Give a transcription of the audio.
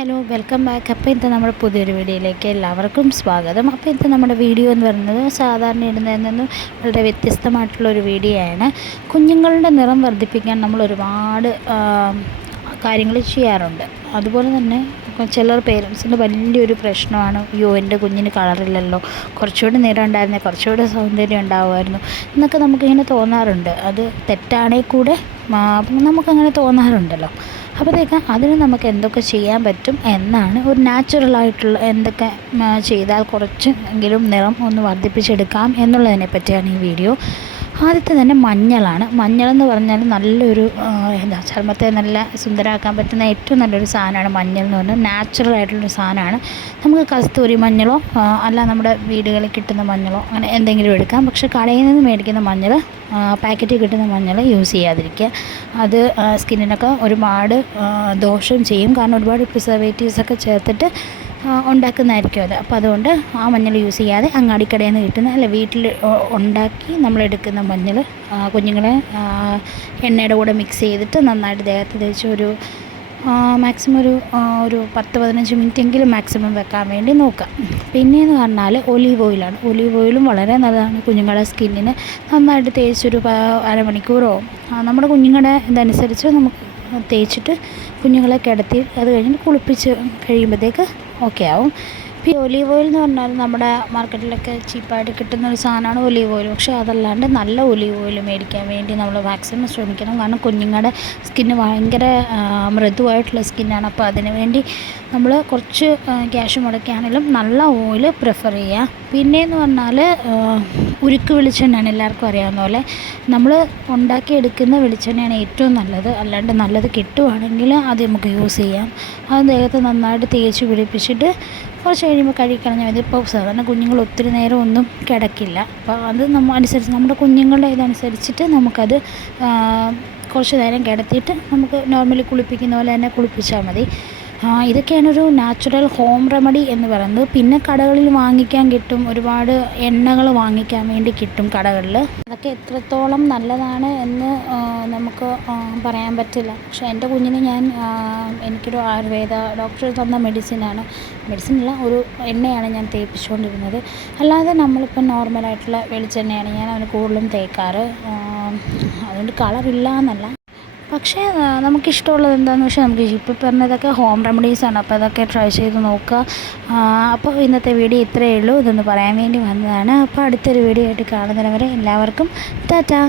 Hello welcome back. അപ്പോൾ ഇത് നമ്മുടെ പുതിയൊരു വീഡിയോയിലേക്ക് എല്ലാവർക്കും സ്വാഗതം. അപ്പോൾ ഇത് നമ്മുടെ വീഡിയോ എന്ന് പറയുന്നത് സാധാരണ ഇടുന്നതിൽ നിന്നും വളരെ വ്യത്യസ്തമായിട്ടുള്ളൊരു വീഡിയോ ആണ്. കുഞ്ഞുങ്ങളുടെ നിറം വർദ്ധിപ്പിക്കാൻ നമ്മൾ ഒരുപാട് കാര്യങ്ങൾ ചെയ്യാറുണ്ട്. അതുപോലെ തന്നെ ചിലർ പേരൻസിൻ്റെ വലിയൊരു പ്രശ്നമാണ്, അയ്യോ എൻ്റെ കുഞ്ഞിന് കളറില്ലല്ലോ, കുറച്ചുകൂടി നിറം ഉണ്ടായിരുന്നേ കുറച്ചുകൂടി സൗന്ദര്യം ഉണ്ടാവുമായിരുന്നു എന്നൊക്കെ നമുക്കിങ്ങനെ തോന്നാറുണ്ട്. അത് തെറ്റാണെങ്കിൽ കൂടെ നമുക്കങ്ങനെ തോന്നാറുണ്ടല്ലോ. അപ്പോഴത്തേക്ക് അതിന് നമുക്ക് എന്തൊക്കെ ചെയ്യാൻ പറ്റും എന്നാണ്, ഒരു നാച്ചുറലായിട്ടുള്ള എന്തൊക്കെ ചെയ്താൽ കുറച്ച് എങ്കിലും നിറം ഒന്ന് വർദ്ധിപ്പിച്ചെടുക്കാം എന്നുള്ളതിനെ പറ്റിയാണ് ഈ വീഡിയോ. ആദ്യത്തെ തന്നെ മഞ്ഞളാണ്. മഞ്ഞളെന്ന് പറഞ്ഞാൽ നല്ലൊരു ചർമ്മത്തെ നല്ല സുന്ദരമാക്കാൻ പറ്റുന്ന ഏറ്റവും നല്ലൊരു സാധനമാണ് മഞ്ഞൾ എന്ന് പറഞ്ഞാൽ. നാച്ചുറലായിട്ടുള്ളൊരു സാധനമാണ്. നമുക്ക് കസ്തൂരി മഞ്ഞളോ അല്ല നമ്മുടെ വീടുകളിൽ കിട്ടുന്ന മഞ്ഞളോ അങ്ങനെ എന്തെങ്കിലും എടുക്കാം. പക്ഷേ കടയിൽ നിന്ന് മേടിക്കുന്ന മഞ്ഞൾ, പാക്കറ്റിൽ കിട്ടുന്ന മഞ്ഞൾ യൂസ് ചെയ്യാതിരിക്കുക. അത് സ്കിന്നിനൊക്കെ ഒരുപാട് ദോഷം ചെയ്യും. കാരണം ഒരുപാട് പ്രിസർവേറ്റീവ്സൊക്കെ ചേർത്തിട്ട് ഉണ്ടാക്കുന്നതായിരിക്കും അത്. അപ്പോൾ അതുകൊണ്ട് ആ മഞ്ഞൾ യൂസ് ചെയ്യാതെ അങ്ങാടിക്കടയിൽ നിന്ന് കിട്ടുന്ന അല്ല വീട്ടിൽ ഉണ്ടാക്കി നമ്മളെടുക്കുന്ന മഞ്ഞൾ കുഞ്ഞുങ്ങളെ എണ്ണയുടെ കൂടെ മിക്സ് ചെയ്തിട്ട് നന്നായിട്ട് ദേഹത്ത് തേച്ച് ഒരു മാക്സിമം ഒരു 10-15 മിനിറ്റെങ്കിലും മാക്സിമം വെക്കാൻ വേണ്ടി നോക്കാം. പിന്നെയെന്ന് പറഞ്ഞാൽ ഒലീവ് ഓയിലാണ്. ഒലീവ് ഓയിലും വളരെ നല്ലതാണ് കുഞ്ഞുങ്ങളുടെ സ്കിന്നിന്. നന്നായിട്ട് തേച്ചൊരു അരമണിക്കൂറോ നമ്മുടെ കുഞ്ഞുങ്ങളുടെ ഇതനുസരിച്ച് നമുക്ക് തേച്ചിട്ട് കുഞ്ഞുങ്ങളെ കിടത്തി അത് കഴിഞ്ഞിട്ട് കുളിപ്പിച്ച് കഴിയുമ്പോഴത്തേക്ക് ഓക്കെ ആവും. ഇപ്പോൾ ഈ ഒലീവ് ഓയിൽ എന്ന് പറഞ്ഞാൽ നമ്മുടെ മാർക്കറ്റിലൊക്കെ ചീപ്പായിട്ട് കിട്ടുന്ന ഒരു സാധനമാണ് ഒലീവ് ഓയിൽ. പക്ഷേ അതല്ലാണ്ട് നല്ല ഒലീവ് ഓയിൽ മേടിക്കാൻ വേണ്ടി നമ്മൾ മാക്സിമം ശ്രമിക്കണം. കാരണം കുഞ്ഞുങ്ങളുടെ സ്കിന്ന് ഭയങ്കര മൃദുവായിട്ടുള്ള സ്കിന്നാണ്. അപ്പോൾ അതിന് വേണ്ടി നമ്മൾ കുറച്ച് ക്യാഷ് മുടക്കിയാണെങ്കിലും നല്ല ഓയിൽ പ്രിഫർ ചെയ്യുക. പിന്നെയെന്ന് പറഞ്ഞാൽ ഉരുക്ക് വെളിച്ചെണ്ണയാണ്. എല്ലാവർക്കും അറിയാവുന്ന പോലെ നമ്മൾ ഉണ്ടാക്കിയെടുക്കുന്ന വെളിച്ചെണ്ണയാണ് ഏറ്റവും നല്ലത്. അല്ലാണ്ട് നല്ലത് കിട്ടുവാണെങ്കിൽ അത് നമുക്ക് യൂസ് ചെയ്യാം. അത് ദേഹത്ത് നന്നായിട്ട് തേച്ച് പിടിപ്പിച്ചിട്ട് കുറച്ച് കഴിയുമ്പോൾ കഴുകിക്കളഞ്ഞാൽ മതി. ഇപ്പോൾ സാധാരണ കുഞ്ഞുങ്ങൾ ഒത്തിരി നേരം ഒന്നും കിടക്കില്ല. അപ്പോൾ അത് അനുസരിച്ച് നമ്മുടെ കുഞ്ഞുങ്ങളുടെ ഇതനുസരിച്ചിട്ട് നമുക്കത് കുറച്ച് നേരം കിടത്തിയിട്ട് നമുക്ക് നോർമലി കുളിപ്പിക്കുന്ന പോലെ തന്നെ കുളിപ്പിച്ചാൽ മതി. ഇതൊക്കെയാണ് ഒരു നാച്ചുറൽ ഹോം റെമഡി എന്ന് പറയുന്നത്. പിന്നെ കടകളിൽ വാങ്ങിക്കാൻ കിട്ടും, ഒരുപാട് എണ്ണകൾ വാങ്ങിക്കാൻ വേണ്ടി കിട്ടും കടകളിൽ. അതൊക്കെ എത്രത്തോളം നല്ലതാണ് എന്ന് നമുക്ക് പറയാൻ പറ്റില്ല. പക്ഷേ എൻ്റെ കുഞ്ഞിന് എനിക്കൊരു ആയുർവേദ ഡോക്ടർ തന്ന മെഡിസിനല്ല, ഒരു എണ്ണയാണ് ഞാൻ തേപ്പിച്ചുകൊണ്ടിരുന്നത്. അല്ലാതെ നമ്മളിപ്പോൾ നോർമലായിട്ടുള്ള വെളിച്ചെണ്ണയാണ് ഞാൻ അവന് കൂടുതലും തേക്കാറ്. അതുകൊണ്ട് കളറില്ല എന്നല്ല, പക്ഷേ നമുക്കിഷ്ടമുള്ളത് എന്താണെന്ന് വെച്ചാൽ നമുക്ക് ഇപ്പോൾ പറഞ്ഞതൊക്കെ ഹോം റെമഡീസാണ്. അപ്പോൾ അതൊക്കെ ട്രൈ ചെയ്ത് നോക്കുക. അപ്പോൾ ഇന്നത്തെ വീഡിയോ ഇത്രയേ ഉള്ളൂ. ഇതൊന്ന് പറയാൻ വേണ്ടി വന്നതാണ്. അപ്പോൾ അടുത്തൊരു വീഡിയോ ആയിട്ട് കാണുന്നവരെ എല്ലാവർക്കും ടാറ്റാ.